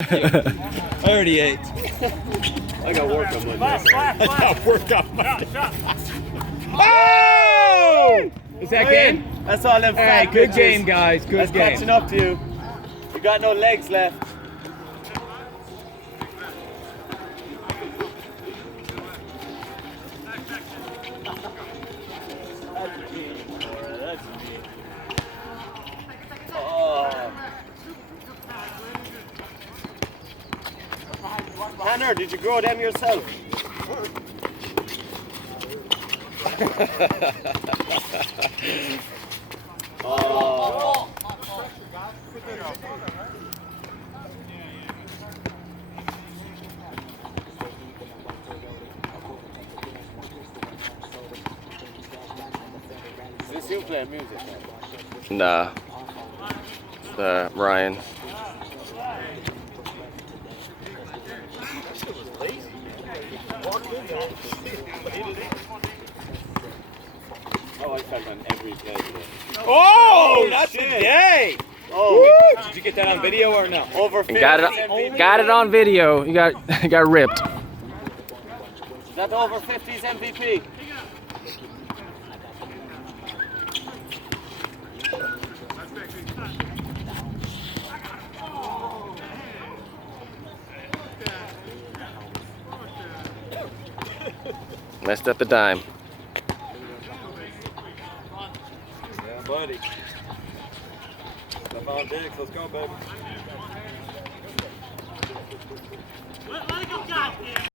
I already ate. I got work on Monday. I got work on Monday. Oh! Is that game? That's all them All right, fat good bitches. game, guys. Good That's game. catching up to you. You got no legs left. Oh. Tanner, did you grow them yourself? Oh. Is this you playing music? Nah. Ryan. Oh, I felt on every play today. Oh, not shit. today. Oh, Did you get that on video or no? over 50 Got MVP. it. Got it on video. You got ripped. Is that over 50's MVP? Messed up the dime. Yeah, buddy. Stefan Diggs, let's go, baby.